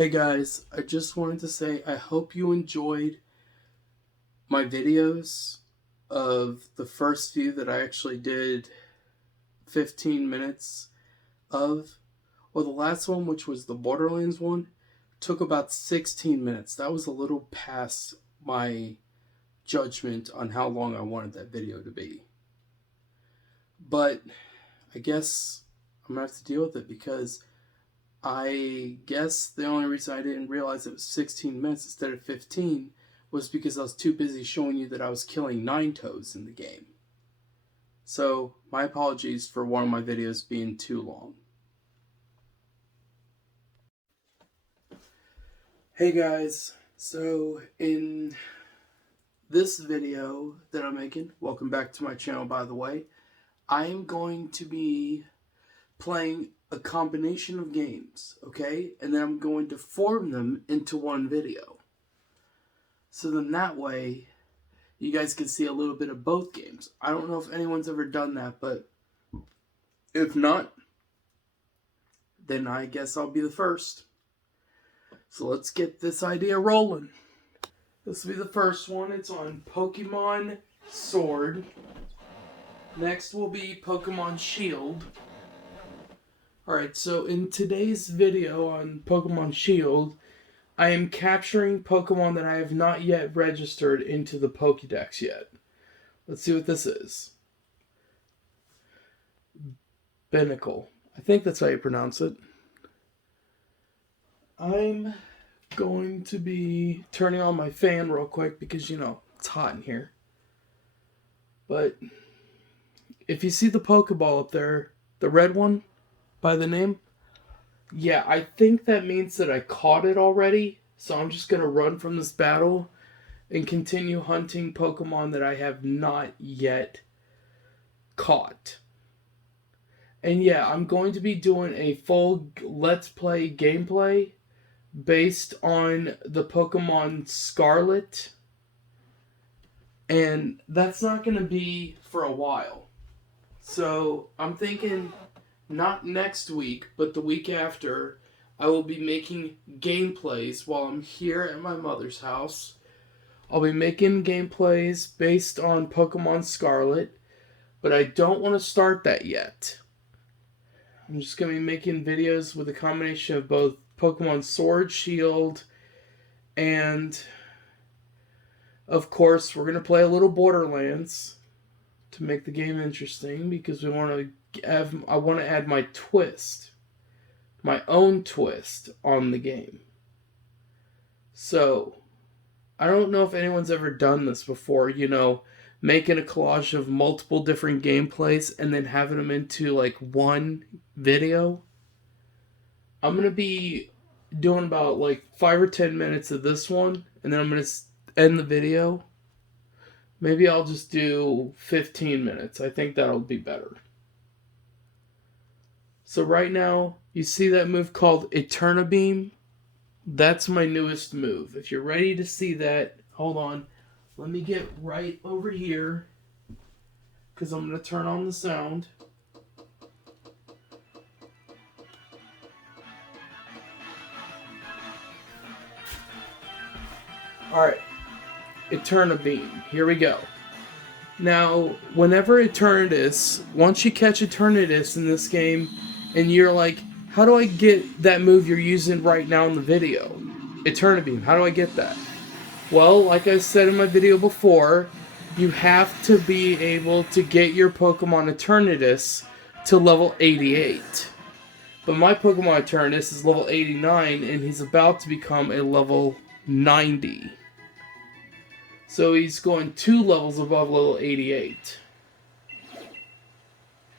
Hey guys, I just wanted to say I hope you enjoyed my videos of the first few that I actually did 15 minutes of. Well, the last one, which was the Borderlands one, took about 16 minutes. That was a little past my judgment on how long I wanted that video to be. But I guess I'm going to have to deal with it because I guess the only reason I didn't realize it was 16 minutes instead of 15 was because I was too busy showing you that I was killing 9-toes in the game. So, my apologies for one of my videos being too long. Hey guys, so in this video that I'm making, welcome back to my channel by the way, I am going to be playing a combination of games, okay? And then I'm going to form them into one video. So then that way, you guys can see a little bit of both games. I don't know if anyone's ever done that, but if not, then I guess I'll be the first. So let's get this idea rolling. This will be the first one. It's on Pokemon Sword. Next will be Pokemon Shield. Alright, so in today's video on Pokemon Shield, I am capturing Pokemon that I have not yet registered into the Pokédex yet. Let's see what this is. Binacle. I think that's how you pronounce it. I'm going to be turning on my fan real quick because, you know, it's hot in here. But if you see the Pokeball up there, the red one by the name, yeah, I think that means that I caught it already. So I'm just going to run from this battle and continue hunting Pokemon that I have not yet caught. And yeah, I'm going to be doing a full Let's Play gameplay based on the Pokemon Scarlet. And that's not going to be for a while. So I'm thinking not next week, but the week after, I will be making gameplays while I'm here at my mother's house. I'll be making gameplays based on Pokemon Scarlet, but I don't want to start that yet. I'm just going to be making videos with a combination of both Pokemon Sword, Shield, and of course we're going to play a little Borderlands to make the game interesting because I want to add my twist, my own twist on the game. So, I don't know if anyone's ever done this before, you know, making a collage of multiple different gameplays and then having them into like one video. I'm going to be doing about like 5 or 10 minutes of this one, and then I'm going to end the video. Maybe I'll just do 15 minutes. I think that'll be better. So right now, you see that move called Eternabeam? That's my newest move. If you're ready to see that, hold on. Let me get right over here, because I'm going to turn on the sound. Alright, Eternabeam. Here we go. Now, whenever Eternatus, once you catch Eternatus in this game, and you're like, how do I get that move you're using right now in the video? Eternabeam, how do I get that? Well, like I said in my video before, you have to be able to get your Pokemon Eternatus to level 88. But my Pokemon Eternatus is level 89, and he's about to become a level 90. So he's going 2 levels above level 88.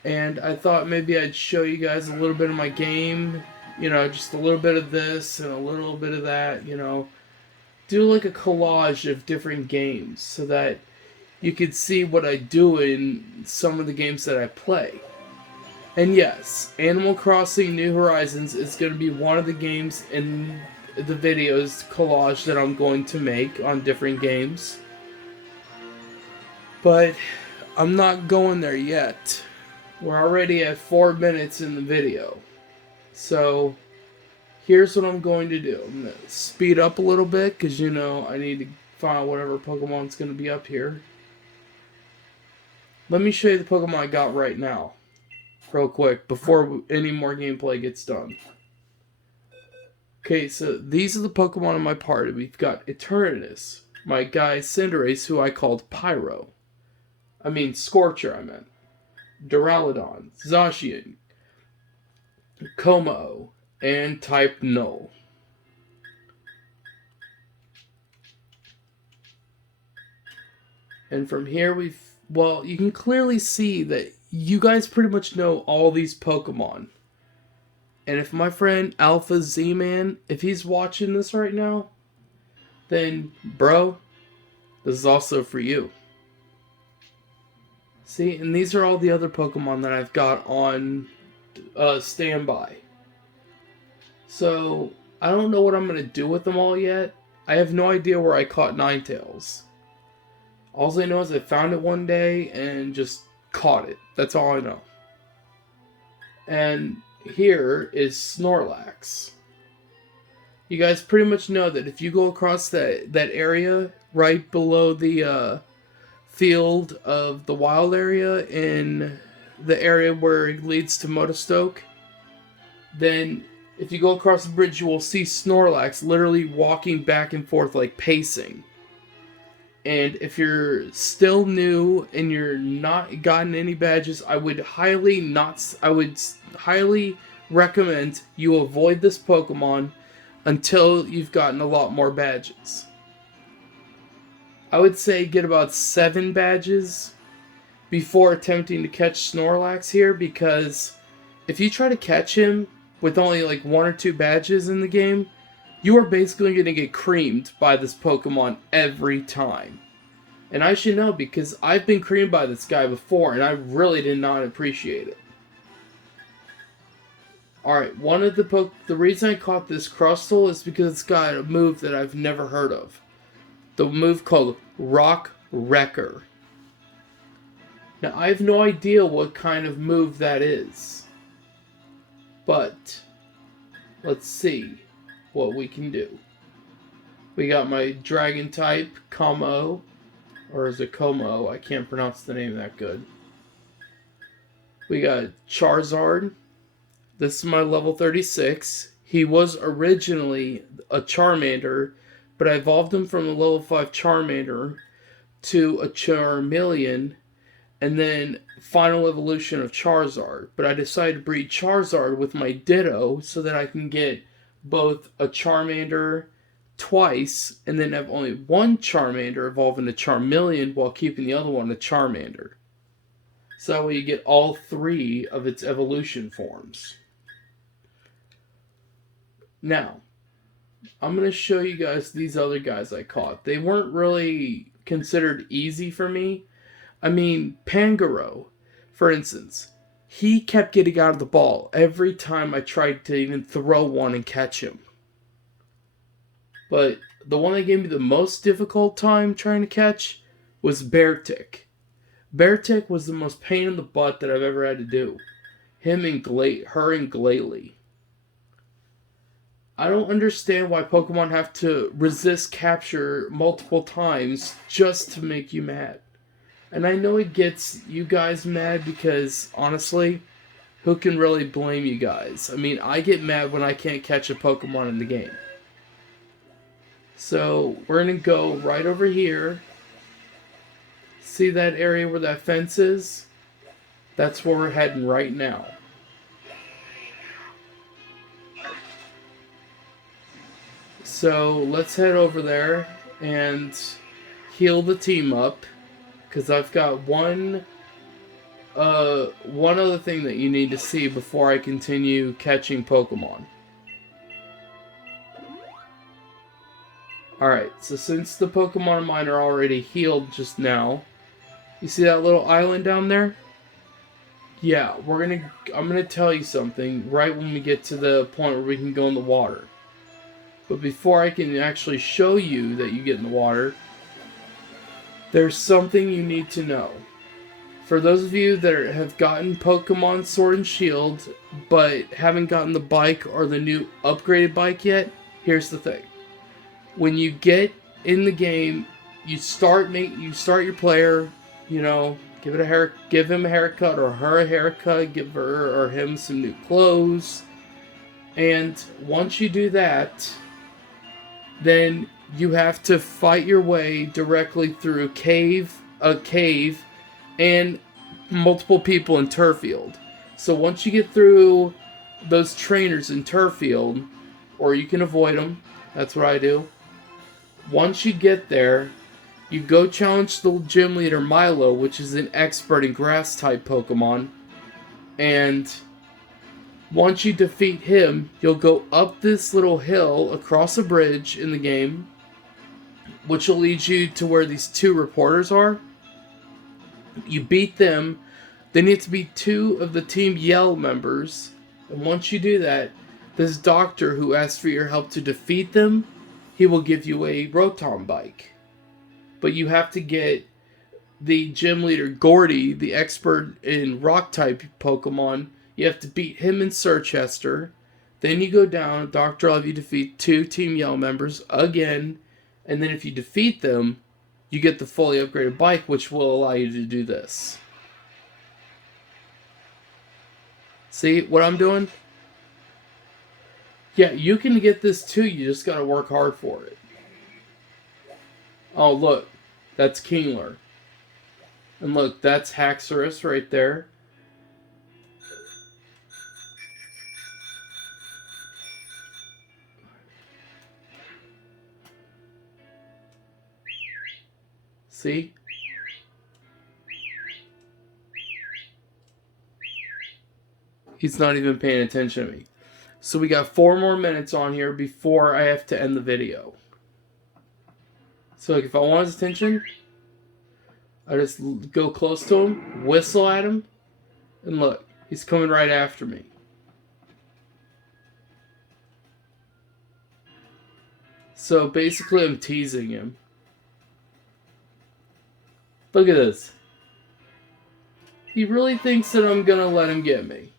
And I thought maybe I'd show you guys a little bit of my game. You know, just a little bit of this and a little bit of that, you know. Do like a collage of different games so that you could see what I do in some of the games that I play. And yes, Animal Crossing New Horizons is going to be one of the games in the videos collage that I'm going to make on different games. But I'm not going there yet. We're already at 4 minutes in the video. So here's what I'm going to do. I'm going to speed up a little bit because, you know, I need to find whatever Pokemon's going to be up here. Let me show you the Pokemon I got right now, real quick, before any more gameplay gets done. Okay, so these are the Pokemon in my party. We've got Eternatus, my guy Cinderace, who I called Scorcher, I meant. Duraludon, Zacian, Como, and type Null. And from here you can clearly see that you guys pretty much know all these Pokemon. And if my friend Alpha Z-Man, if he's watching this right now, then, bro, this is also for you. See, and these are all the other Pokemon that I've got on standby. So, I don't know what I'm going to do with them all yet. I have no idea where I caught Ninetales. All I know is I found it one day and just caught it. That's all I know. And here is Snorlax. You guys pretty much know that if you go across that area right below the field of the wild area in the area where it leads to Motostoke, then if you go across the bridge, you will see Snorlax literally walking back and forth like pacing. And if you're still new and you're not gotten any badges, I would highly recommend you avoid this Pokemon until you've gotten a lot more badges. I would say get about 7 badges before attempting to catch Snorlax here, because if you try to catch him with only like 1 or 2 badges in the game, you are basically going to get creamed by this Pokemon every time. And I should know because I've been creamed by this guy before and I really did not appreciate it. Alright, the reason I caught this Crustle is because it's got a move that I've never heard of. The move called Rock Wrecker. Now, I have no idea what kind of move that is. But, let's see what we can do. We got my Dragon type, Como. Or is it Como? I can't pronounce the name that good. We got Charizard. This is my level 36. He was originally a Charmander, but I evolved him from a level 5 Charmander to a Charmeleon, and then final evolution of Charizard. But I decided to breed Charizard with my Ditto so that I can get both a Charmander twice and then have only one Charmander evolve into Charmeleon while keeping the other one a Charmander. So that way you get all 3 of its evolution forms. Now, I'm going to show you guys these other guys I caught. They weren't really considered easy for me. I mean, Pangoro, for instance, he kept getting out of the ball every time I tried to even throw one and catch him. But the one that gave me the most difficult time trying to catch was Beartic. Beartic was the most pain in the butt that I've ever had to do. Her and Glalie. I don't understand why Pokemon have to resist capture multiple times just to make you mad. And I know it gets you guys mad because, honestly, who can really blame you guys? I mean, I get mad when I can't catch a Pokemon in the game. So, we're going to go right over here. See that area where that fence is? That's where we're heading right now. So, let's head over there and heal the team up. Because I've got one other thing that you need to see before I continue catching Pokemon. Alright, so since the Pokemon of mine are already healed just now, you see that little island down there? Yeah, I'm gonna tell you something right when we get to the point where we can go in the water. But before I can actually show you that you get in the water, there's something you need to know. For those of you that have gotten Pokemon Sword and Shield but haven't gotten the bike or the new upgraded bike yet, here's the thing. When you get in the game, you start your player, you know, give him a haircut or her a haircut, give her or him some new clothes. And once you do that, then you have to fight your way directly through a cave, and multiple people in Turfield. So once you get through those trainers in Turfield, or you can avoid them, that's what I do. Once you get there, you go challenge the gym leader Milo, which is an expert in grass type Pokemon, and once you defeat him, you'll go up this little hill across a bridge in the game, which will lead you to where these two reporters are. You beat them, then you have to beat 2 of the Team Yell members, and once you do that, this doctor who asks for your help to defeat them, he will give you a Rotom bike. But you have to get the gym leader Gordy, the expert in rock type Pokemon. You have to beat him in Sirchester. Then you go down, Doctor will have you defeat 2 Team Yell members again, and then if you defeat them, you get the fully upgraded bike, which will allow you to do this. See what I'm doing? Yeah, you can get this too, you just gotta work hard for it. Oh, look. That's Kingler. And look, that's Haxorus right there. See? He's not even paying attention to me. So we got 4 more minutes on here before I have to end the video. So like if I want his attention, I just go close to him, whistle at him, and look, he's coming right after me. So basically I'm teasing him. Look at this. He really thinks that I'm gonna let him get me.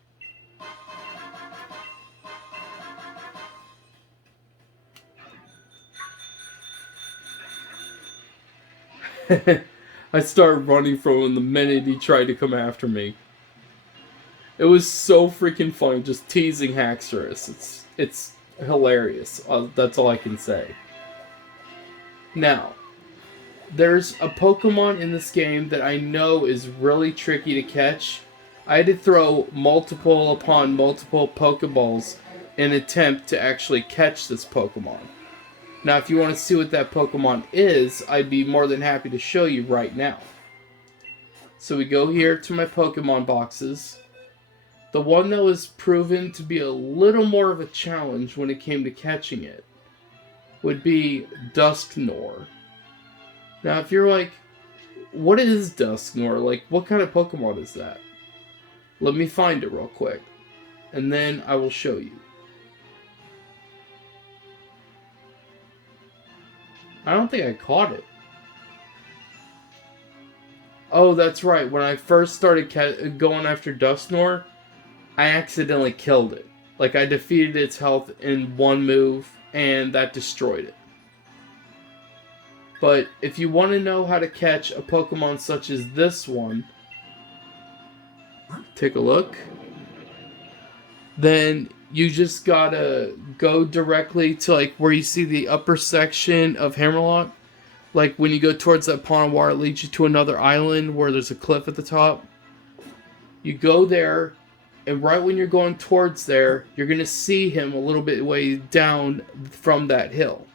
I started running from him the minute he tried to come after me. It was so freaking funny, just teasing Haxorus. It's hilarious. That's all I can say. Now, there's a Pokemon in this game that I know is really tricky to catch. I had to throw multiple upon multiple Pokeballs in an attempt to actually catch this Pokemon. Now, if you want to see what that Pokemon is, I'd be more than happy to show you right now. So we go here to my Pokemon boxes. The one that was proven to be a little more of a challenge when it came to catching it would be Dusknoir. Now, if you're like, what is Dusknoir? Like, what kind of Pokemon is that? Let me find it real quick, and then I will show you. I don't think I caught it. Oh, that's right. When I first started going after Dusknoir, I accidentally killed it. Like, I defeated its health in one move, and that destroyed it. But if you want to know how to catch a Pokemon such as this one, take a look. Then you just gotta go directly to like where you see the upper section of Hammerlock. Like when you go towards that pond of water, it leads you to another island where there's a cliff at the top. You go there, and right when you're going towards there, you're gonna see him a little bit way down from that hill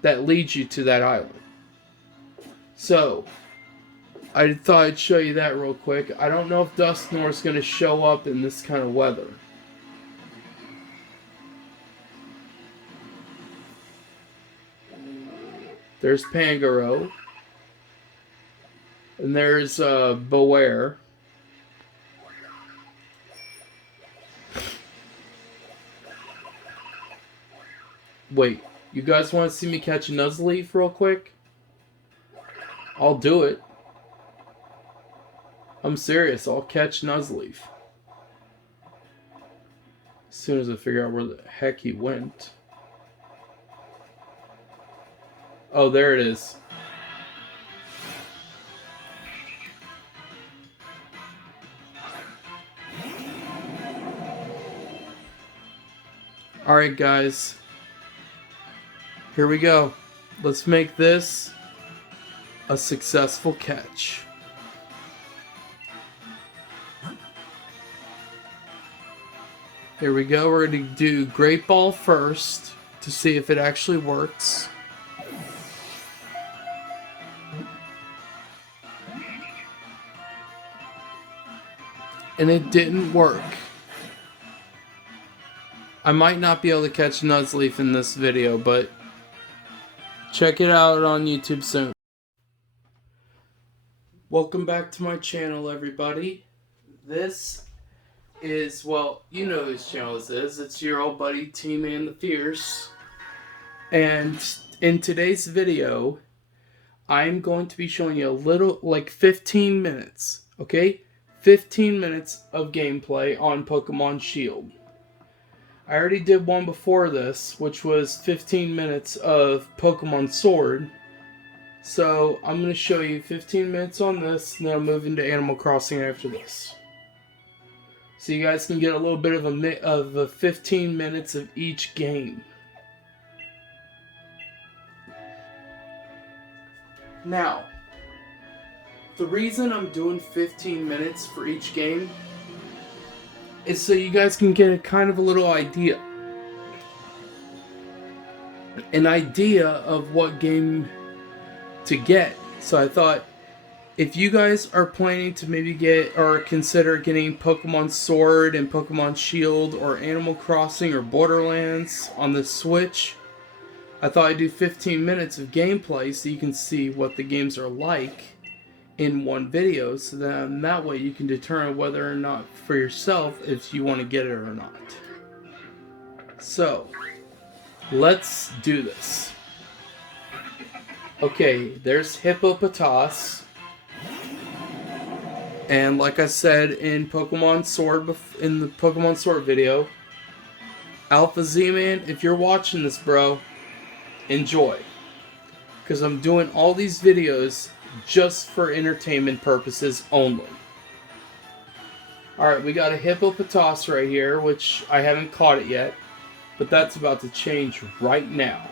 that leads you to that island. So, I thought I'd show you that real quick. I don't know if Dusknoir is going to show up in this kind of weather. There's Pangoro. And there's Beware. Wait, you guys want to see me catch a Nuzleaf real quick? I'll do it. I'm serious, I'll catch Nuzleaf. soon as I figure out where the heck he went. Oh, there it is. Alright guys, here we go. Let's make this a successful catch. Here we go, we're going to do Great Ball first to see if it actually works. And it didn't work. I might not be able to catch Nuzleaf in this video, but check it out on YouTube soon. Welcome back to my channel, everybody. This is, well, you know whose channel this is. It's your old buddy, T-Man the Fierce. And in today's video, I'm going to be showing you a little, like 15 minutes, okay? 15 minutes of gameplay on Pokemon Shield. I already did one before this, which was 15 minutes of Pokemon Sword. So I'm going to show you 15 minutes on this, and then I'll move into Animal Crossing after this. So you guys can get a little bit of a 15 minutes of each game. Now, the reason I'm doing 15 minutes for each game is so you guys can get a kind of a little idea. An idea of what game to get. So I thought, if you guys are planning to maybe get or consider getting Pokemon Sword and Pokemon Shield or Animal Crossing or Borderlands on the Switch, I thought I'd do 15 minutes of gameplay so you can see what the games are like in one video, so then that way you can determine whether or not for yourself if you want to get it or not. So, let's do this. Okay, there's Hippopotas. And like I said in Pokemon Sword, in the Pokemon Sword video, Alpha Z-Man, if you're watching this, bro, enjoy. Because I'm doing all these videos just for entertainment purposes only. Alright, we got a Hippopotas right here, which I haven't caught it yet, but that's about to change right now.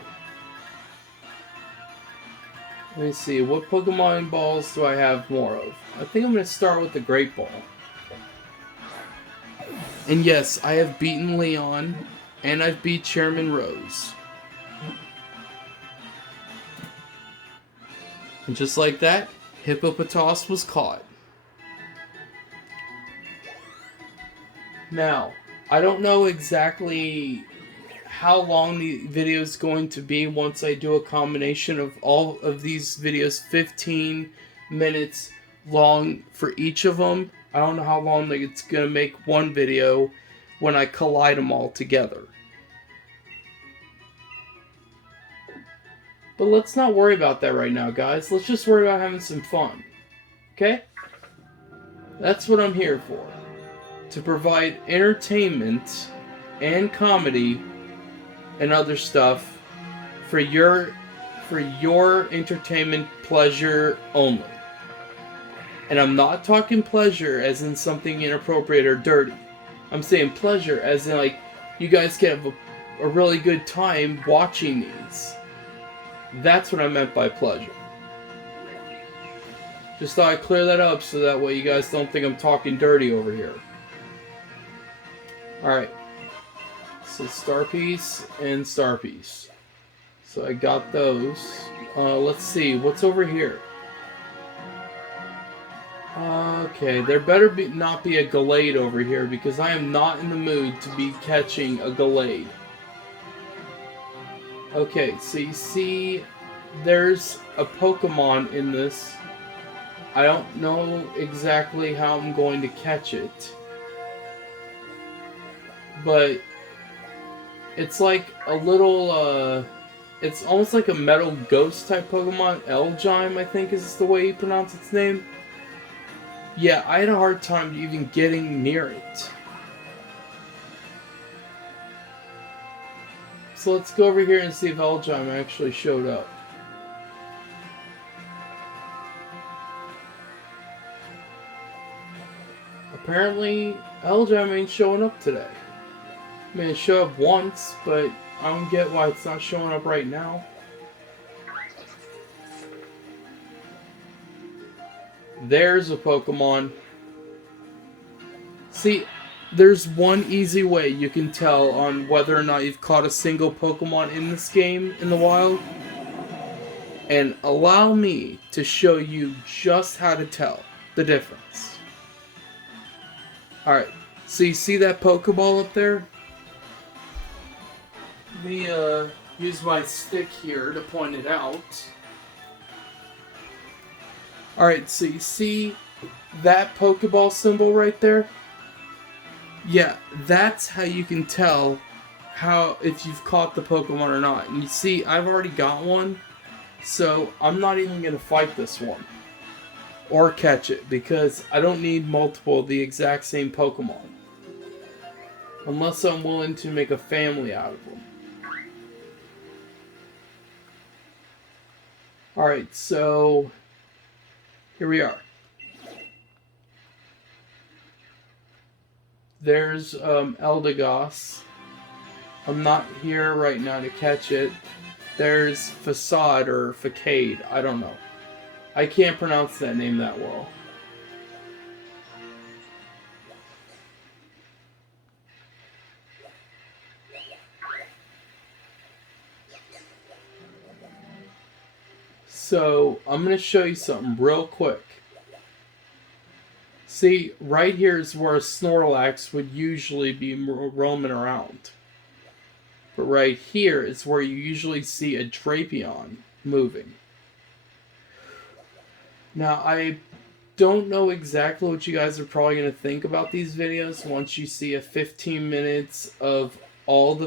Let me see, what Pokemon balls do I have more of? I think I'm going to start with the Great Ball. And yes, I have beaten Leon, and I've beat Chairman Rose. And just like that, Hippopotas was caught. Now, I don't know exactly how long the video is going to be once I do a combination of all of these videos, 15 minutes long for each of them. I don't know how long it's going to make one video when I collide them all together. But let's not worry about that right now, guys. Let's just worry about having some fun. Okay? That's what I'm here for. To provide entertainment and comedy and other stuff for your entertainment pleasure only. And I'm not talking pleasure as in something inappropriate or dirty. I'm saying pleasure as in, like, you guys can have a really good time watching these. That's what I meant by pleasure. Just thought I'd clear that up so that way you guys don't think I'm talking dirty over here. Alright. So Star Piece and Star Piece. So I got those. Let's see. What's over here? Okay. There better not be a Gallade over here because I am not in the mood to be catching a Gallade. Okay, so you see, there's a Pokemon in this. I don't know exactly how I'm going to catch it. But it's like a little, it's almost like a metal ghost type Pokemon. Elgyme, I think is the way you pronounce its name. Yeah, I had a hard time even getting near it. So let's go over here and see if Eldjime actually showed up. Apparently, Eldjime ain't showing up today. I mean, it showed up once, but I don't get why it's not showing up right now. There's a Pokemon. See, there's one easy way you can tell on whether or not you've caught a single Pokemon in this game in the wild. And allow me to show you just how to tell the difference. Alright, so you see that Pokeball up there? Let me use my stick here to point it out. Alright, so you see that Pokeball symbol right there? Yeah, that's how you can tell if you've caught the Pokemon or not. And you see, I've already got one, so I'm not even going to fight this one. Or catch it, because I don't need multiple of the exact same Pokemon. Unless I'm willing to make a family out of them. Alright, so here we are. There's Eldegoss. I'm not here right now to catch it. There's Facade or Facade. I don't know. I can't pronounce that name that well. So, I'm going to show you something real quick. See, right here is where a Snorlax would usually be roaming around. But right here is where you usually see a Drapion moving. Now, I don't know exactly what you guys are probably going to think about these videos once you see a 15 minutes of most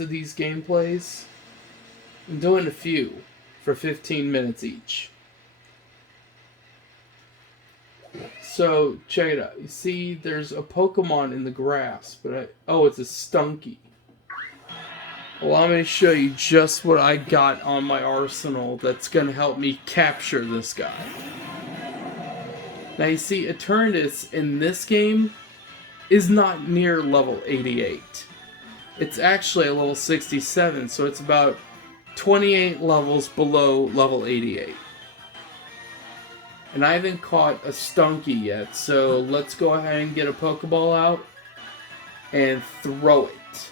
of these gameplays. I'm doing a few for 15 minutes each. So, check it out. You see, there's a Pokemon in the grass, but oh, it's a Stunky. Allow me to show you just what I got on my arsenal that's going to help me capture this guy. Now, you see, Eternatus in this game is not near level 88. It's actually a level 67, so it's about 28 levels below level 88. And I haven't caught a Stunky yet, so let's go ahead and get a Pokeball out and throw it.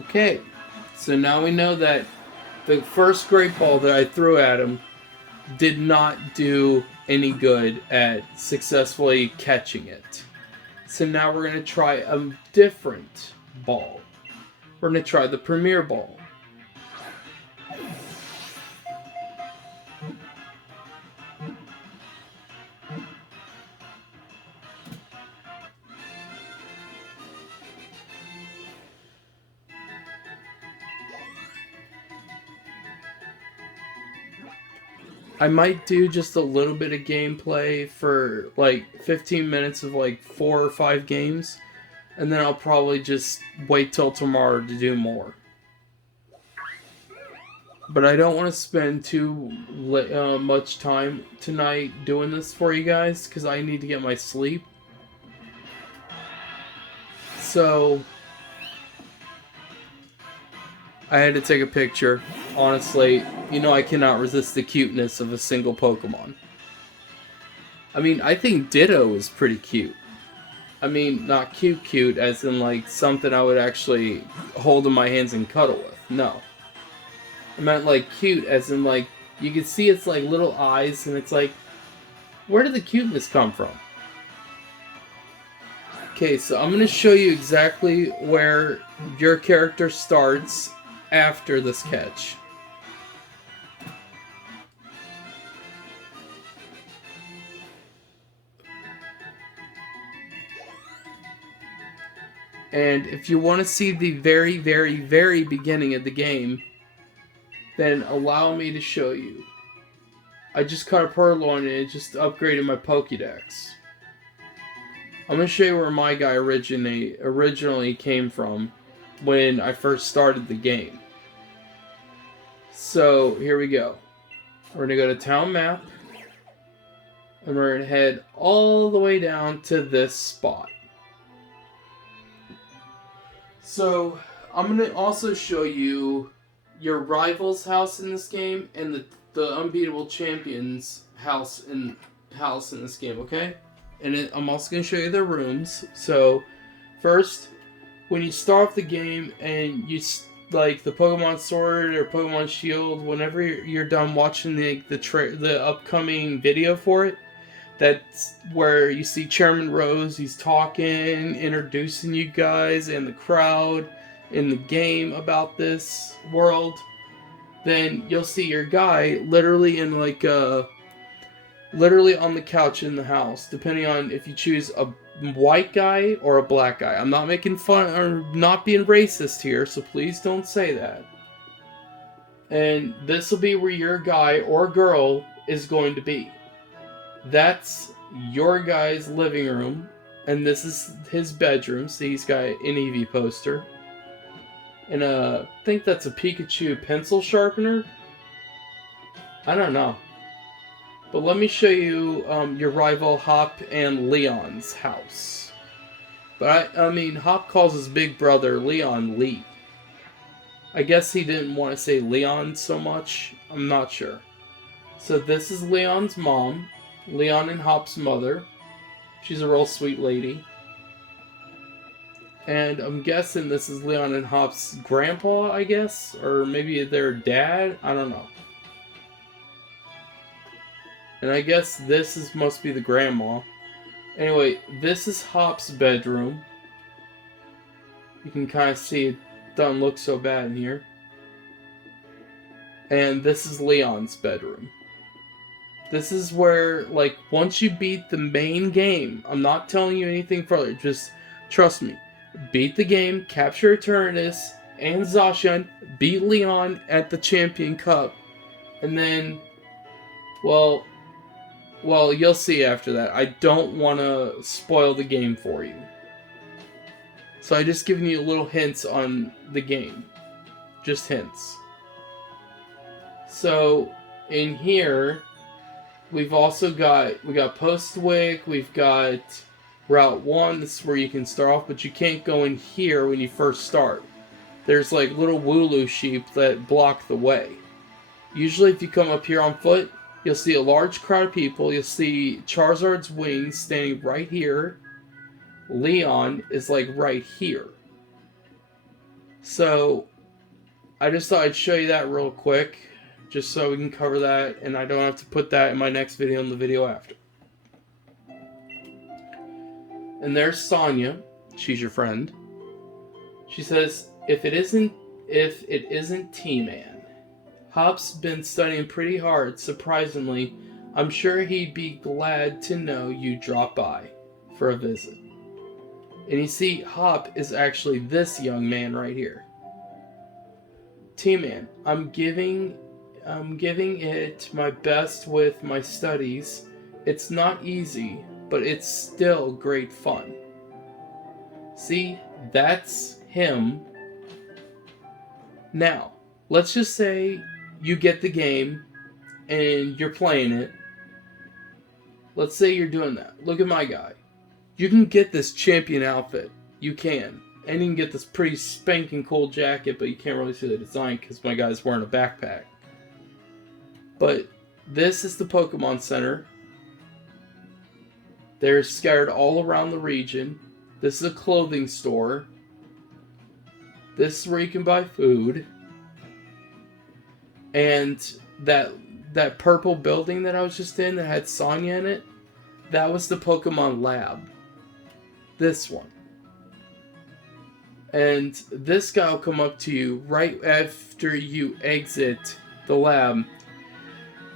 Okay, so now we know that the first Great Ball that I threw at him did not do any good at successfully catching it. So now we're going to try a different ball. We're going to try the Premier Ball. I might do just a little bit of gameplay for like 15 minutes of like 4 or 5 games, and then I'll probably just wait till tomorrow to do more. But I don't want to spend too much time tonight doing this for you guys, because I need to get my sleep. So I had to take a picture. Honestly, you know I cannot resist the cuteness of a single Pokemon. I mean, I think Ditto is pretty cute. I mean, not cute as in like something I would actually hold in my hands and cuddle with. No. I meant like cute as in like, you can see its like little eyes and it's like, where did the cuteness come from? Okay, so I'm going to show you exactly where your character starts after this catch. And if you want to see the very, very, very beginning of the game, then allow me to show you. I just caught a Purloin and it just upgraded my Pokédex. I'm going to show you where my guy originally came from when I first started the game. So, here we go. We're going to go to Town Map. And we're going to head all the way down to this spot. So, I'm going to also show you your rival's house in this game and the unbeatable champion's house in this game, okay? And I'm also going to show you their rooms. So, first, when you start off the game and you like the Pokemon Sword or Pokemon Shield, whenever you're done watching the upcoming video for it, that's where you see Chairman Rose. He's talking, introducing you guys and the crowd in the game about this world. Then you'll see your guy literally in literally on the couch in the house, depending on if you choose a white guy or a black guy. I'm not making fun or not being racist here, so please don't say that. And this will be where your guy or girl is going to be. That's your guy's living room, and this is his bedroom. See, he's got an Eevee poster. And I think that's a Pikachu pencil sharpener. I don't know. But let me show you your rival Hop and Leon's house. But I mean, Hop calls his big brother Leon Lee. I guess he didn't want to say Leon so much. I'm not sure. So this is Leon's mom. Leon and Hop's mother. She's a real sweet lady. And I'm guessing this is Leon and Hop's grandpa, I guess? Or maybe their dad? I don't know. And I guess this must be the grandma. Anyway, this is Hop's bedroom. You can kind of see it doesn't look so bad in here. And this is Leon's bedroom. This is where, like, once you beat the main game, I'm not telling you anything further, just trust me. Beat the game, capture Eternatus and Zacian, beat Leon at the Champion Cup, and then, well, you'll see after that. I don't want to spoil the game for you. So I just giving you little hints on the game. Just hints. So, in here, we've also got Postwick, we've got Route 1, this is where you can start off, but you can't go in here when you first start. There's like little Wooloo sheep that block the way. Usually if you come up here on foot, you'll see a large crowd of people, you'll see Charizard's wings standing right here. Leon is like right here. So, I just thought I'd show you that real quick. Just so we can cover that, and I don't have to put that in my next video and the video after. And there's Sonia. She's your friend. She says, if it isn't T-Man. Hop's been studying pretty hard, surprisingly. I'm sure he'd be glad to know you drop by for a visit. And you see, Hop is actually this young man right here. T-Man, I'm giving it my best with my studies. It's not easy, but it's still great fun. See, that's him. Now, let's just say you get the game and you're playing it. Let's say you're doing that. Look at my guy. You can get this champion outfit. You can. And you can get this pretty spanking cool jacket, but you can't really see the design because my guy's wearing a backpack. But this is the Pokemon Center. They're scattered all around the region. This is a clothing store. This is where you can buy food. And that purple building that I was just in that had Sonia in it, that was the Pokemon Lab. This one. And this guy will come up to you right after you exit the lab.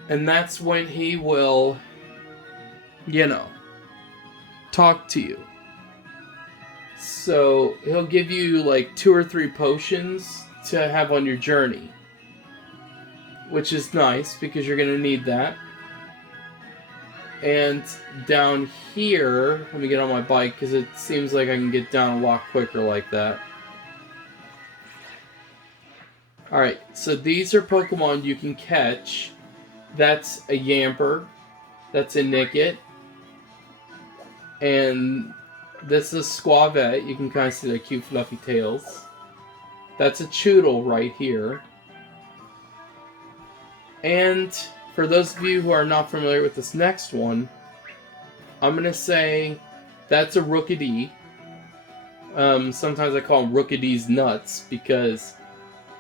And that's when he will, talk to you. So he'll give you like 2 or 3 potions to have on your journey. which is nice because you're going to need that. And down here, let me get on my bike because it seems like I can get down a lot quicker like that. Alright, so these are Pokemon you can catch. That's a Yamper. That's a Nickit. And this is Squavette. You can kind of see their cute fluffy tails. That's a Choodle right here. And for those of you who are not familiar with this next one, I'm going to say that's a Rookidee. Sometimes I call them Rookidee's nuts because,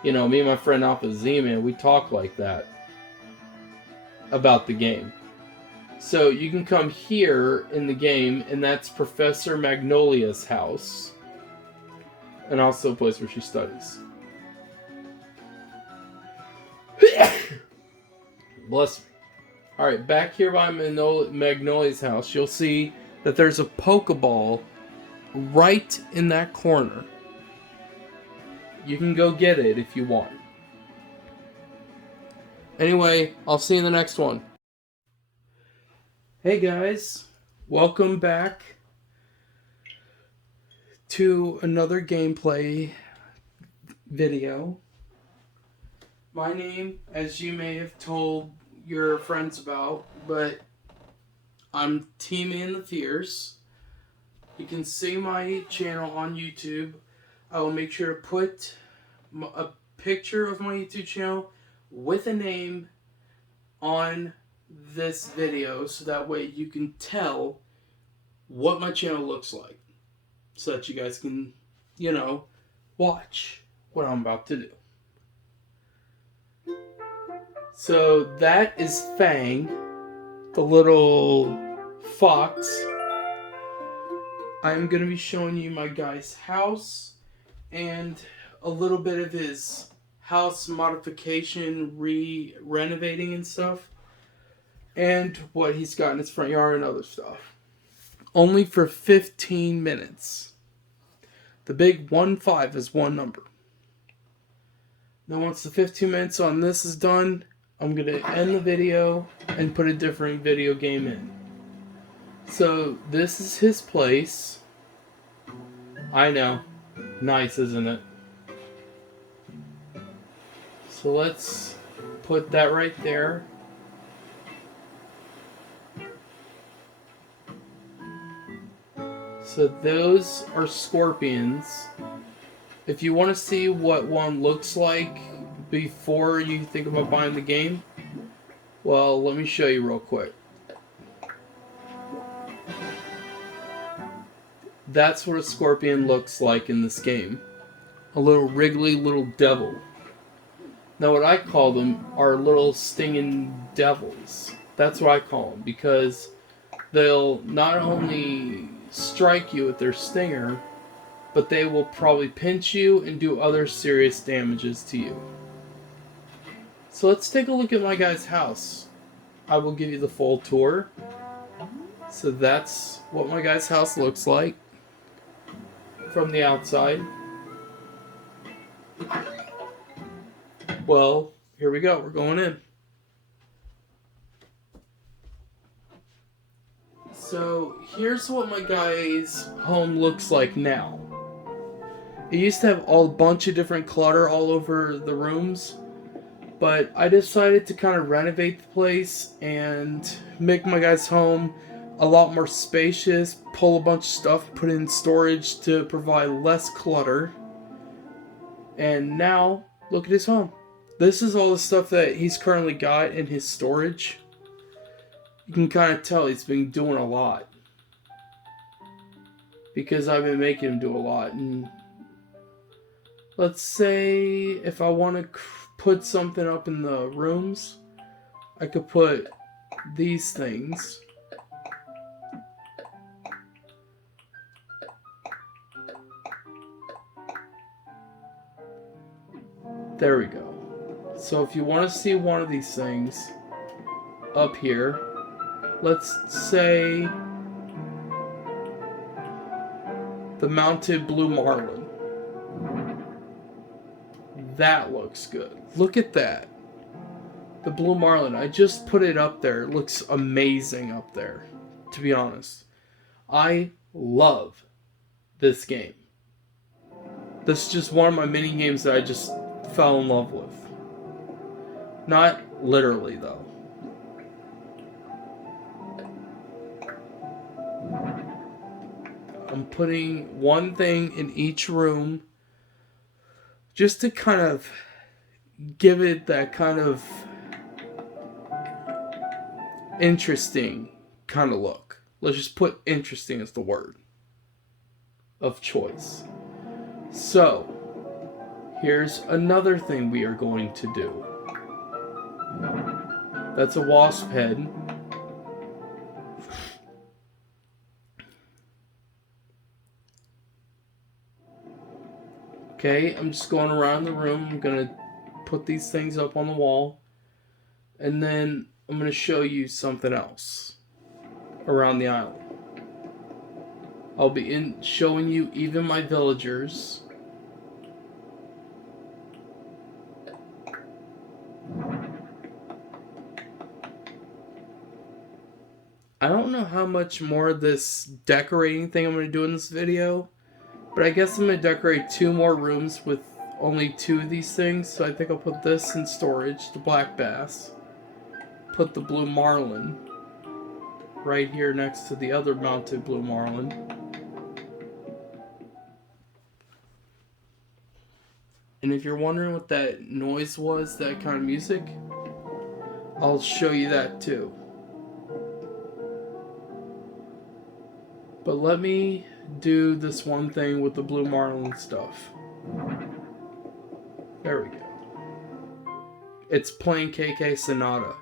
you know, me and my friend Alpha Z-Man, we talk like that about the game. So you can come here in the game, and that's Professor Magnolia's house. And also a place where she studies. Bless me. Alright, back here by Magnolia's house, you'll see that there's a Pokeball right in that corner. You can go get it if you want. Anyway, I'll see you in the next one. Hey guys, welcome back to another gameplay video. My name, as you may have told your friends about, but I'm Tman'S the Fierce. You can see my channel on YouTube. I will make sure to put a picture of my YouTube channel with a name on this video so that way you can tell what my channel looks like so that you guys can, you know, watch what I'm about to do. So that is Fang, the little fox. I'm going to be showing you my guy's house and a little bit of his house modification, renovating and stuff. And what he's got in his front yard and other stuff. Only for 15 minutes. The big 1-5 is one number. Now once the 15 minutes on this is done, I'm going to end the video and put a different video game in. So this is his place. I know. Nice, isn't it? So let's put that right there. So those are scorpions. If you want to see what one looks like before you think about buying the game, well, let me show you real quick. That's what a scorpion looks like in this game. A little wriggly little devil. Now what I call them are little stinging devils. That's what I call them because they'll not only strike you with their stinger, but they will probably pinch you and do other serious damages to you. So let's take a look at my guy's house. I will give you the full tour. So that's what my guy's house looks like from the outside. Well, here we go. We're going in. So here's what my guy's home looks like now. It used to have a bunch of different clutter all over the rooms, but I decided to kind of renovate the place and make my guy's home a lot more spacious, pull a bunch of stuff, put in storage to provide less clutter. And now, look at his home. This is all the stuff that he's currently got in his storage. You can kind of tell he's been doing a lot. Because I've been making him do a lot. And let's say if I want to put something up in the rooms, I could put these things. There we go. So if you want to see one of these things up here, let's say the mounted blue marlin. That looks good. Look at that. The Blue Marlin. I just put it up there. It looks amazing up there, to be honest. I love this game. This is just one of my mini games that I just fell in love with. Not literally, though. I'm putting one thing in each room just to kind of give it that kind of interesting kind of look. Let's just put interesting as the word of choice. So, here's another thing we are going to do. That's a wasp head. Okay, I'm just going around the room. I'm going to put these things up on the wall. And then I'm going to show you something else around the island. I'll be showing you even my villagers. I don't know how much more of this decorating thing I'm going to do in this video, but I guess I'm going to decorate 2 more rooms with only 2 of these things. So I think I'll put this in storage, the black bass. Put the blue marlin right here next to the other mounted blue marlin. And if you're wondering what that noise was, that kind of music, I'll show you that too. But let me do this one thing with the blue marlin stuff. There we go. It's playing KK Sonata.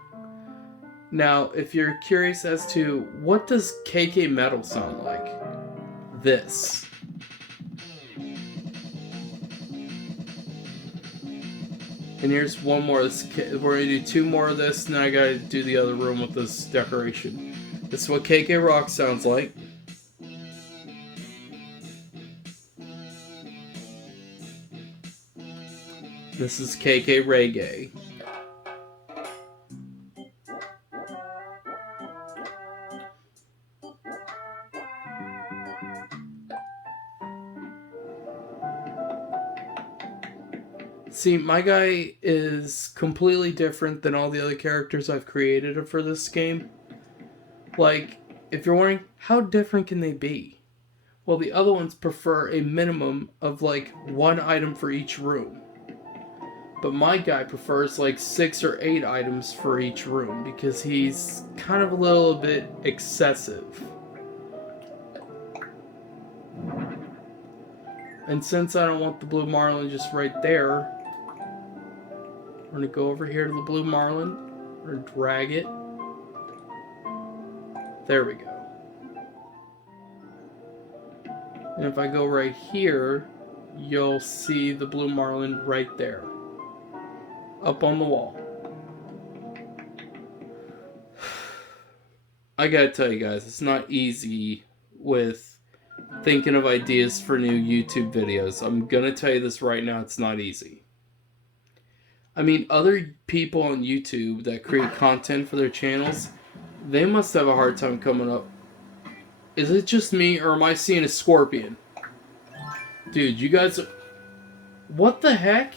Now, if you're curious as to what does KK Metal sound like, this. And here's one more. We're going to do 2 more of this, and then I got to do the other room with this decoration. This is what KK Rock sounds like. This is KK Reggae. See, my guy is completely different than all the other characters I've created for this game. Like, if you're wondering, how different can they be? Well, the other ones prefer a minimum of like 1 item for each room. But my guy prefers like 6 or 8 items for each room because he's kind of a little bit excessive. And since I don't want the blue marlin just right there, we're going to go over here to the blue marlin. We're going to drag it. There we go. And if I go right here, you'll see the blue marlin right there. Up on the wall. I gotta tell you guys, it's not easy with thinking of ideas for new YouTube videos. I'm gonna tell you this right now, it's not easy. I mean, other people on YouTube that create content for their channels, they must have a hard time coming up. Is it just me, or am I seeing a scorpion? Dude, you guys... What the heck?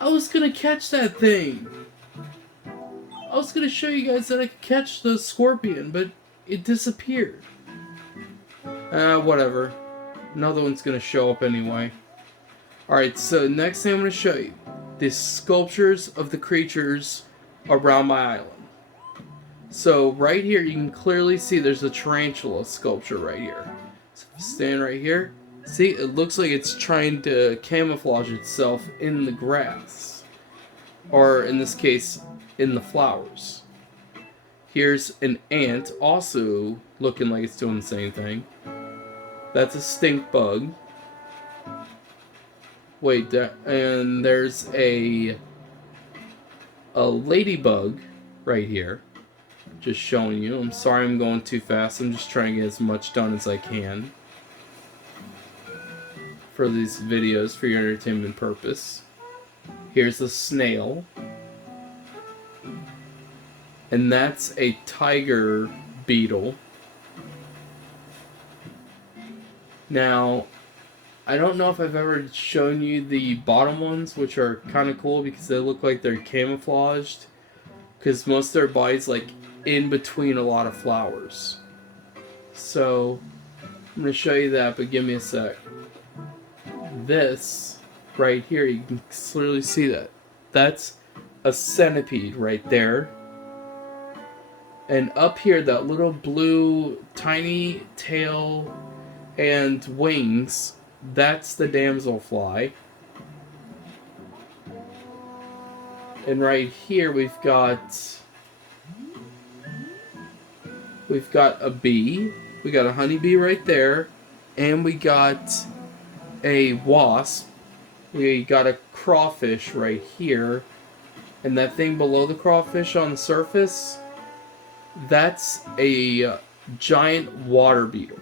I was gonna catch that thing. I was gonna show you guys that I could catch the scorpion, but it disappeared. Whatever. Another one's gonna show up anyway. Alright, so next thing I'm gonna show you. The sculptures of the creatures around my island. So right here you can clearly see there's a tarantula sculpture right here. So stand right here. See, it looks like it's trying to camouflage itself in the grass. Or in this case, in the flowers. Here's an ant also looking like it's doing the same thing. That's a stink bug. Wait, and there's a ladybug right here. Just showing you. I'm sorry I'm going too fast. I'm just trying to get as much done as I can for these videos for your entertainment purpose. Here's a snail. and that's a tiger beetle. Now, I don't know if I've ever shown you the bottom ones, which are kind of cool because they look like they're camouflaged. Because most of their body's like in between a lot of flowers. So, I'm going to show you that, but give me a sec. This right here, you can clearly see that. That's a centipede right there. And up here, that little blue tiny tail and wings, that's the damselfly. And right here we've got a bee. We got a honeybee right there, and we got a wasp. We got a crawfish right here, and that thing below the crawfish on the surface, that's a giant water beetle.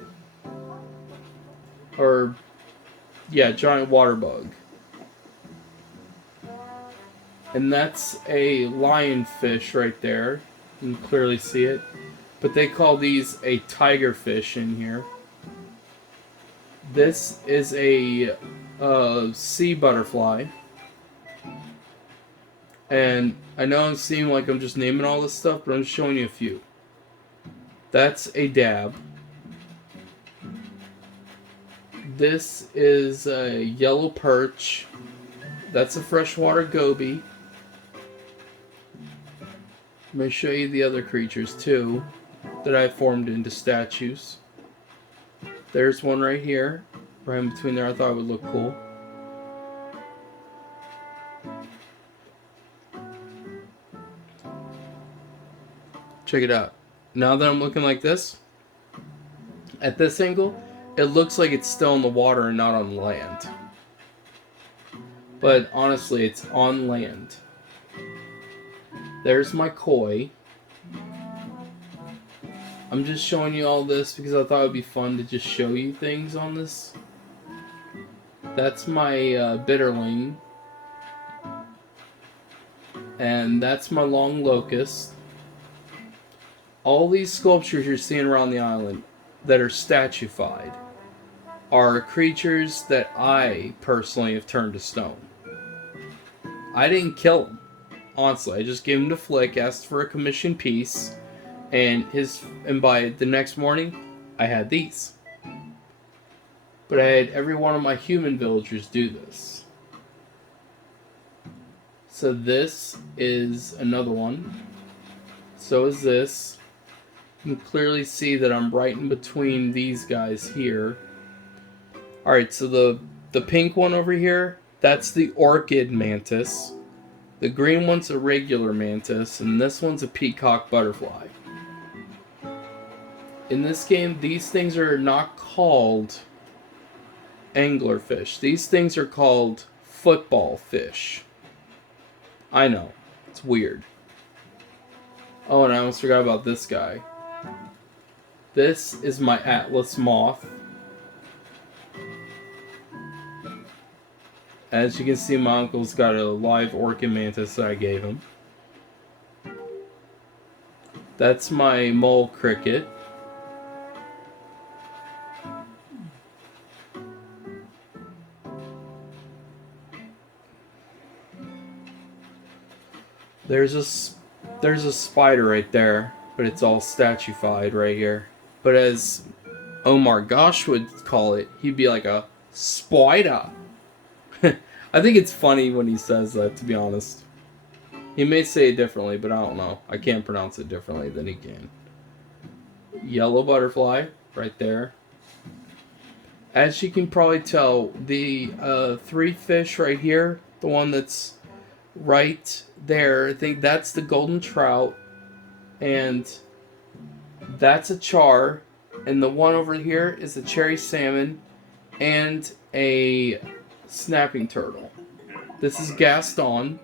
Or, yeah, giant water bug. And that's a lionfish right there. You can clearly see it. But they call these a tigerfish in here. This is a sea butterfly. And I know it seems like I'm just naming all this stuff, but I'm just showing you a few. That's a dab. This is a yellow perch. That's a freshwater goby. I'm going to show you the other creatures too that I formed into statues. There's one right here. Right in between there, I thought it would look cool. Check it out. Now that I'm looking like this, at this angle, it looks like it's still in the water and not on land. But honestly, it's on land. There's my koi. I'm just showing you all this because I thought it would be fun to just show you things on this. That's my bitterling. And that's my long locust. All these sculptures you're seeing around the island that are statuified are creatures that I personally have turned to stone. I didn't kill them. Honestly, I just gave him the flick, asked for a commission piece, and by the next morning, I had these. But I had every one of my human villagers do this. So this is another one. So is this. You can clearly see that I'm right in between these guys here. Alright, so the pink one over here, that's the orchid mantis. The green one's a regular mantis, and this one's a peacock butterfly. In this game, these things are not called anglerfish. These things are called football fish. I know, it's weird. Oh, and I almost forgot about this guy. This is my Atlas moth. As you can see, my uncle's got a live orchid mantis that I gave him. That's my mole cricket. There's a spider right there, but it's all statuified right here. But as Omar Gosh would call it, he'd be like a spider. I think it's funny when he says that, to be honest. He may say it differently, but I don't know. I can't pronounce it differently than he can. Yellow butterfly, right there. As you can probably tell, the three fish right here, the one that's right there, I think that's the golden trout, and that's a char, and the one over here is a cherry salmon and a snapping turtle. This is Gaston.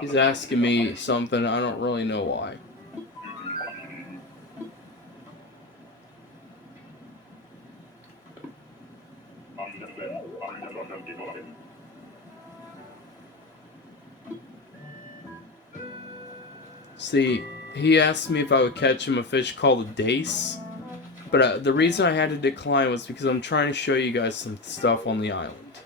He's asking me something, I don't really know why. See, he asked me if I would catch him a fish called a dace. But the reason I had to decline was because I'm trying to show you guys some stuff on the island.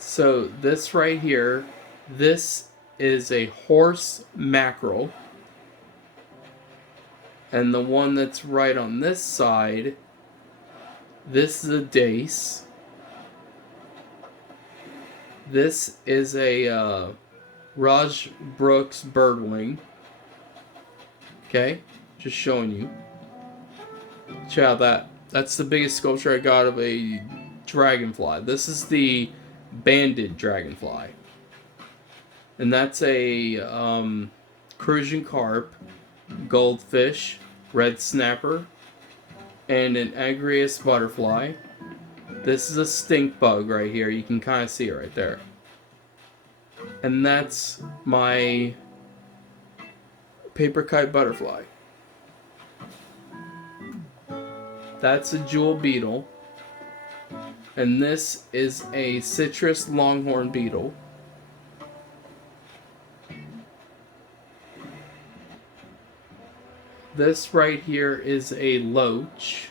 So this right here, this is a horse mackerel. And the one that's right on this side, this is a dace. This is a Raj Brooks birdwing. Okay, just showing you. Check out that. That's the biggest sculpture I got of a dragonfly. This is the banded dragonfly. And that's a crucian carp, goldfish, red snapper, and an agrias butterfly. This is a stink bug right here. You can kind of see it right there. And that's my paper kite butterfly. That's a jewel beetle. And this is a citrus longhorn beetle. This right here is a loach.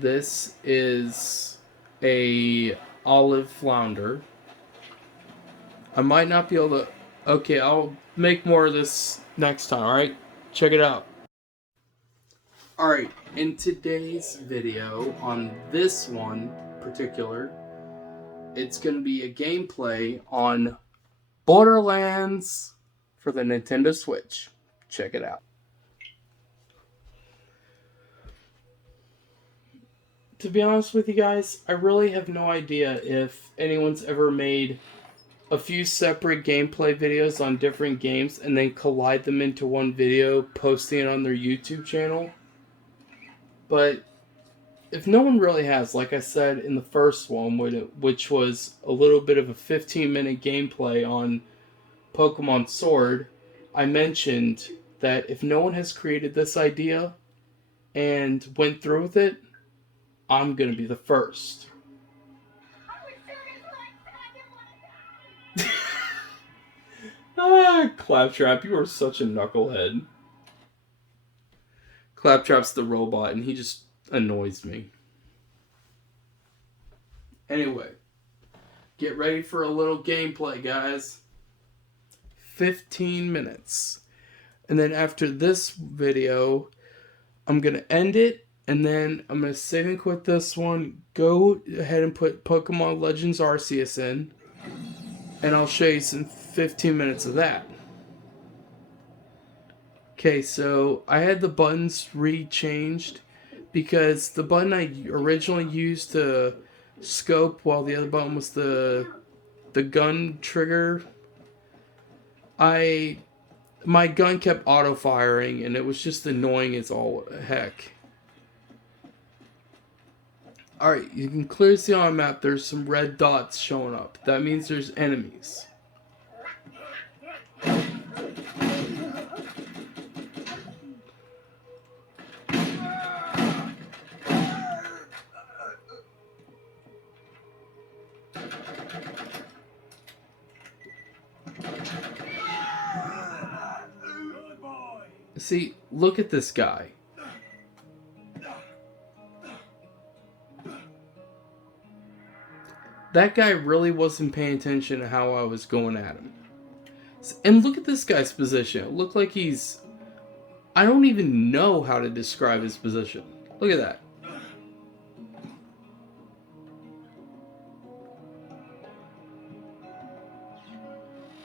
This is a olive flounder. I might not be able to... Okay, I'll make more of this next time, alright? Check it out. Alright, in today's video, on this one particular, it's going to be a gameplay on Borderlands for the Nintendo Switch. Check it out. To be honest with you guys, I really have no idea if anyone's ever made a few separate gameplay videos on different games and then collide them into one video, posting it on their YouTube channel. But if no one really has, like I said in the first one, which was a little bit of a 15-minute gameplay on Pokemon Sword, I mentioned that if no one has created this idea and went through with it, I'm going to be the first. Claptrap, you are such a knucklehead. Claptrap's the robot, and he just annoys me. Anyway, get ready for a little gameplay, guys. 15 minutes. And then after this video, I'm going to end it, and then I'm going to save and quit this one, go ahead and put Pokemon Legends Arceus in, and I'll show you some 15 minutes of that. Okay, so I had the buttons re-changed because the button I originally used to scope while the other button was the gun trigger, my gun kept auto-firing and it was just annoying as all heck. Alright, you can clearly see on the map there's some red dots showing up. That means there's enemies. See, look at this guy. That guy really wasn't paying attention to how I was going at him. And look at this guy's position. It looked like he's... I don't even know how to describe his position. Look at that.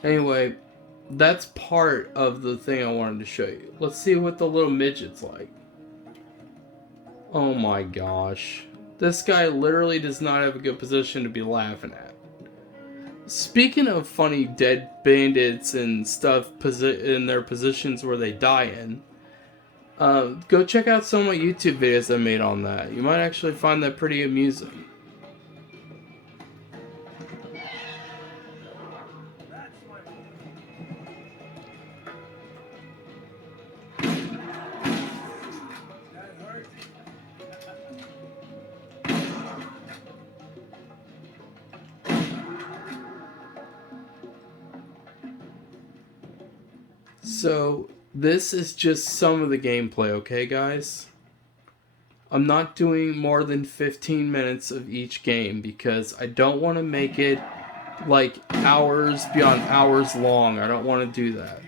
Anyway, that's part of the thing I wanted to show you. Let's see what the little midget's like. Oh my gosh. This guy literally does not have a good position to be laughing at. Speaking of funny dead bandits and stuff in their positions where they die in, go check out some of my YouTube videos I made on that. You might actually find that pretty amusing. So, this is just some of the gameplay, okay, guys? I'm not doing more than 15 minutes of each game because I don't want to make it like hours beyond hours long. I don't want to do that.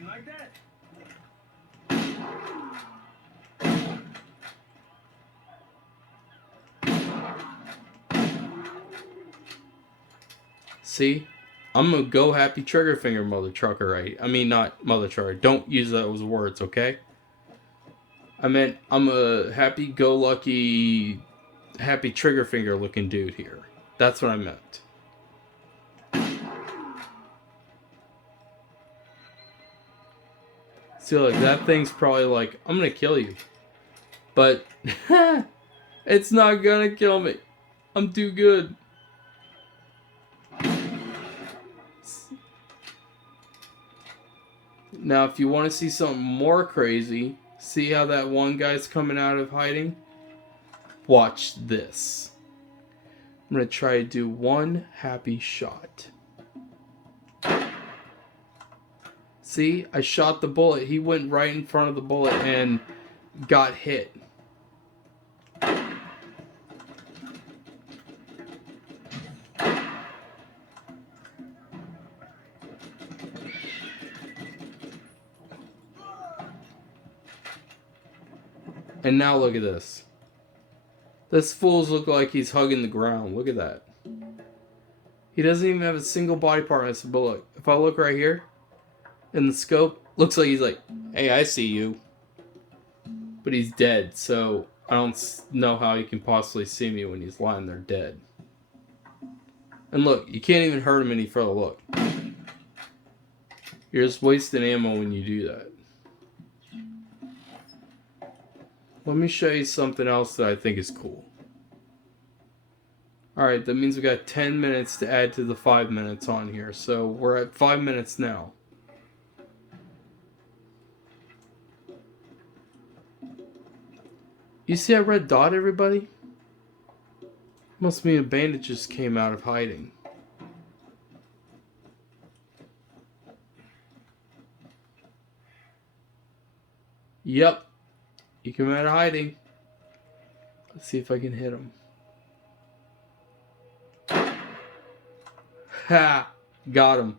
See? I'm a go happy trigger finger mother trucker, right? I mean, not mother trucker. Don't use those words, okay? I meant I'm a happy go lucky, happy trigger finger looking dude here. That's what I meant. See, like, that thing's probably like, I'm gonna kill you. But, it's not gonna kill me. I'm too good. Now, if you want to see something more crazy, see how that one guy's coming out of hiding? Watch this. I'm going to try to do one happy shot. See, I shot the bullet. He went right in front of the bullet and got hit. And now look at this. This fool's look like he's hugging the ground. Look at that. He doesn't even have a single body part on his bullet. If I look right here in the scope, looks like he's like, hey, I see you. But he's dead, so I don't know how he can possibly see me when he's lying there dead. And look, you can't even hurt him any further. Look. You're just wasting ammo when you do that. Let me show you something else that I think is cool. Alright, that means we got 10 minutes to add to the 5 minutes on here. So we're at 5 minutes now. You see that red dot, everybody? Must mean a bandit just came out of hiding. Yep. He came out of hiding. Let's see if I can hit him. Ha! Got him.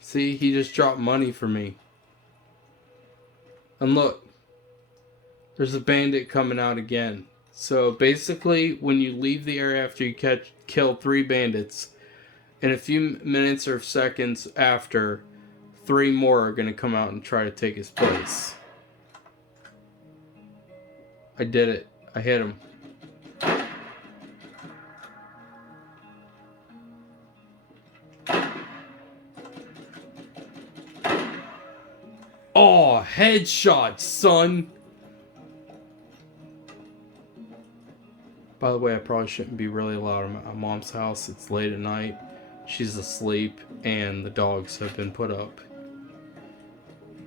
See, he just dropped money for me. And look, there's a bandit coming out again. So basically, when you leave the area after you kill 3 bandits, in a few minutes or seconds after, 3 more are going to come out and try to take his place. I did it. I hit him. Oh, headshot, son! By the way, I probably shouldn't be really loud. I'm at my mom's house. It's late at night. She's asleep, and the dogs have been put up.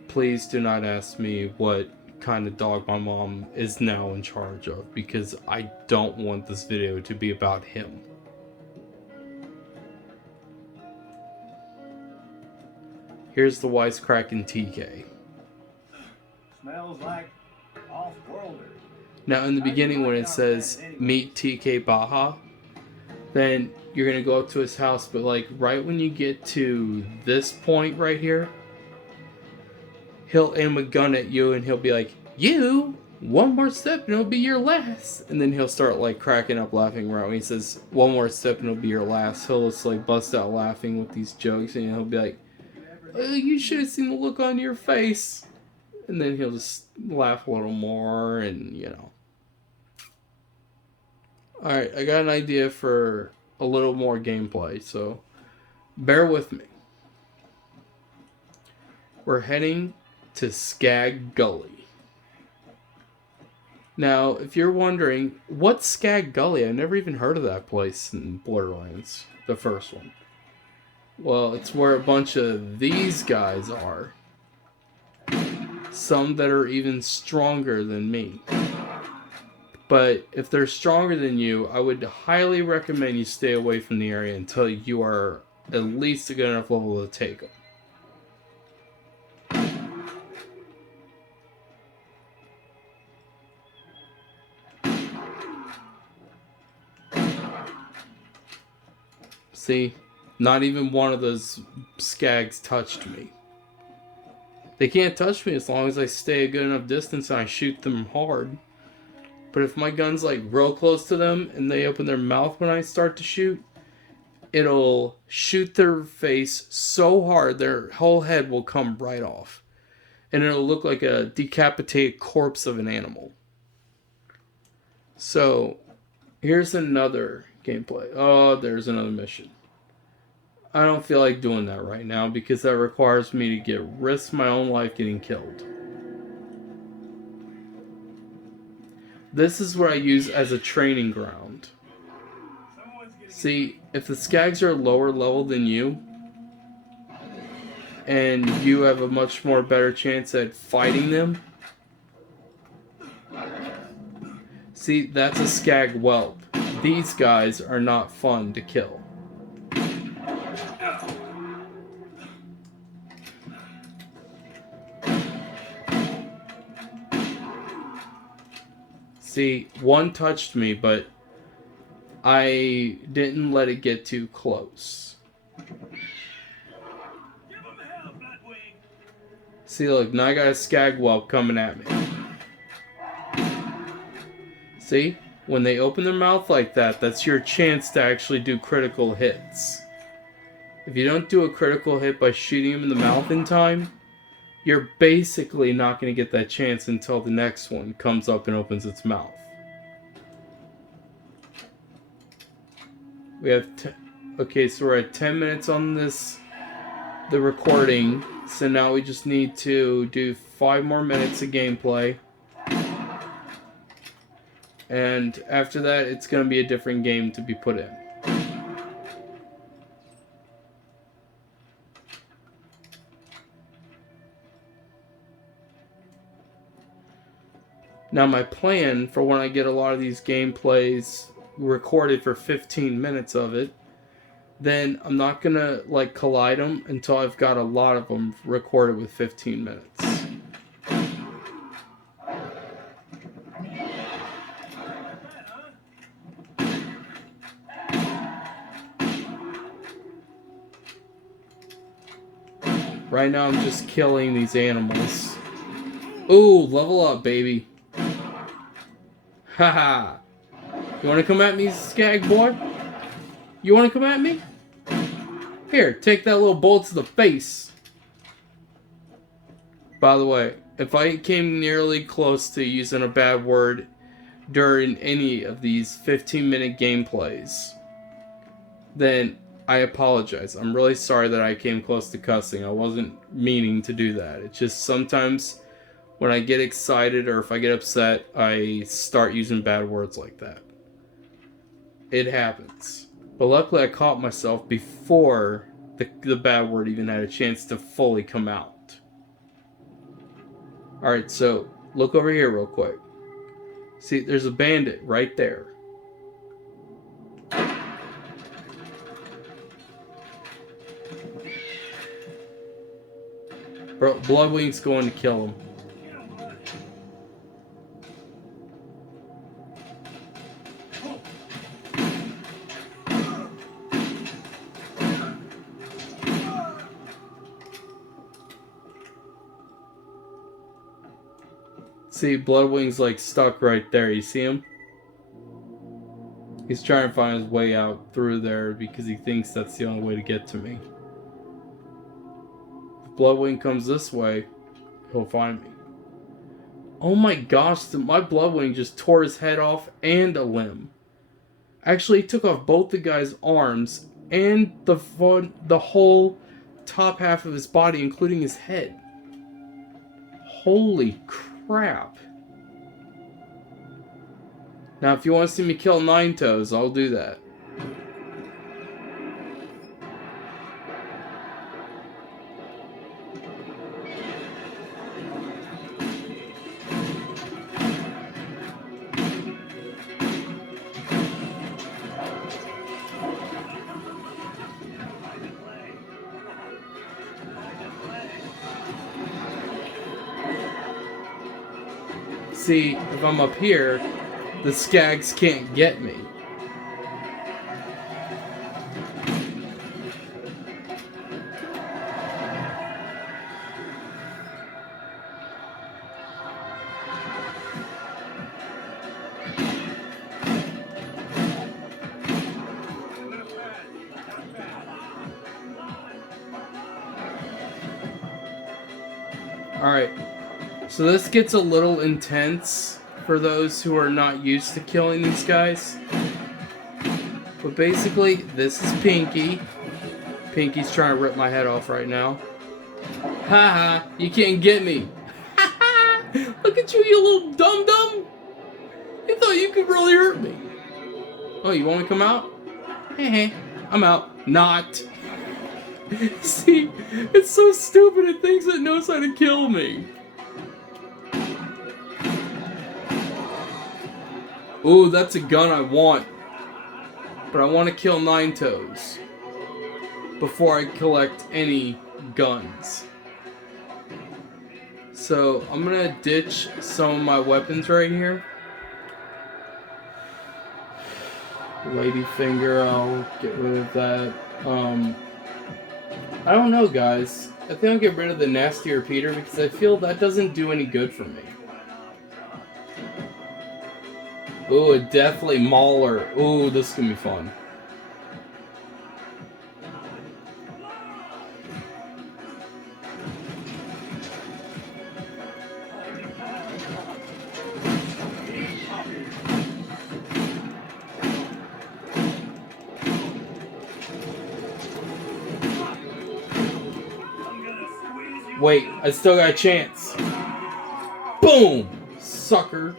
Please do not ask me what kind of dog my mom is now in charge of, because I don't want this video to be about him. Here's the wisecracking TK. Smells like off-worlder. Now in the beginning when it says meet TK Baja, then you're going to go up to his house, but like right when you get to this point right here, he'll aim a gun at you and he'll be like, you, one more step and it'll be your last. And then he'll start like cracking up laughing around when he says one more step and it'll be your last. He'll just like bust out laughing with these jokes and he'll be like, you should have seen the look on your face. And then he'll just laugh a little more and, you know. Alright, I got an idea for a little more gameplay, so bear with me. We're heading to Skag Gully. Now, if you're wondering, what's Skag Gully? I've never even heard of that place in Borderlands, the first one. Well, it's where a bunch of these guys are. Some that are even stronger than me. But if they're stronger than you, I would highly recommend you stay away from the area until you are at least a good enough level to take them. See? Not even one of those skags touched me. They can't touch me as long as I stay a good enough distance and I shoot them hard. But if my gun's like real close to them and they open their mouth when I start to shoot, it'll shoot their face so hard their whole head will come right off. And it'll look like a decapitated corpse of an animal. So, here's another gameplay. Oh, there's another mission. I don't feel like doing that right now because that requires me to risk my own life getting killed. This is what I use as a training ground. See, if the skags are lower level than you, and you have a much more better chance at fighting them. See, that's a skag whelp. These guys are not fun to kill. See, one touched me, but I didn't let it get too close. See, look, now I got a skag whelp coming at me. See? When they open their mouth like that, that's your chance to actually do critical hits. If you don't do a critical hit by shooting them in the mouth in time, you're basically not going to get that chance until the next one comes up and opens its mouth. We have... Okay, so we're at 10 minutes on the recording. So now we just need to do 5 more minutes of gameplay. And after that, it's going to be a different game to be put in. Now my plan for when I get a lot of these gameplays recorded for 15 minutes of it, then I'm not going to like collide them until I've got a lot of them recorded with 15 minutes. Right now I'm just killing these animals. Ooh, level up, baby. Haha. You want to come at me, skag boy? You want to come at me? Here, take that little bullet to the face. By the way, if I came nearly close to using a bad word during any of these 15-minute gameplays, then I apologize. I'm really sorry that I came close to cussing. I wasn't meaning to do that. It's just sometimes when I get excited or if I get upset, I start using bad words like that. It happens. But luckily I caught myself before the bad word even had a chance to fully come out. Alright, so look over here real quick. See, there's a bandit right there. Bro, Bloodwing's going to kill him. See, Bloodwing's like stuck right there. You see him? He's trying to find his way out through there because he thinks that's the only way to get to me. If Bloodwing comes this way, he'll find me. Oh my gosh, my Bloodwing just tore his head off and a limb. Actually, he took off both the guy's arms and the whole top half of his body, including his head. Holy crap. Now, if you want to see me kill Nine Toes, I'll do that. See, if I'm up here, the skags can't get me. Alright, so this gets a little intense for those who are not used to killing these guys. But basically, this is Pinky. Pinky's trying to rip my head off right now. Haha, you can't get me. Look at you, you little dum-dum. You thought you could really hurt me. Oh, you want to come out? Hey, I'm out. Not. See, it's so stupid. It thinks it knows how to kill me. Ooh, that's a gun I want. But I want to kill Nine Toes before I collect any guns. So, I'm gonna ditch some of my weapons right here. Ladyfinger, I'll get rid of that. I don't know, guys. I think I'll get rid of the nasty repeater because I feel that doesn't do any good for me. Ooh, a deathly mauler. Ooh, this is gonna be fun. Wait, I still got a chance. Boom! Sucker.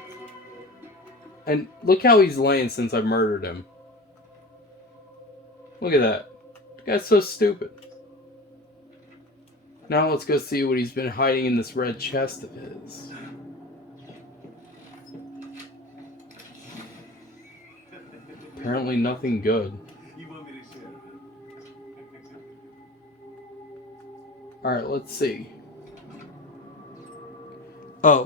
And look how he's laying since I murdered him. Look at that. The guy's so stupid. Now let's go see what he's been hiding in this red chest of his. Apparently nothing good. Alright, let's see.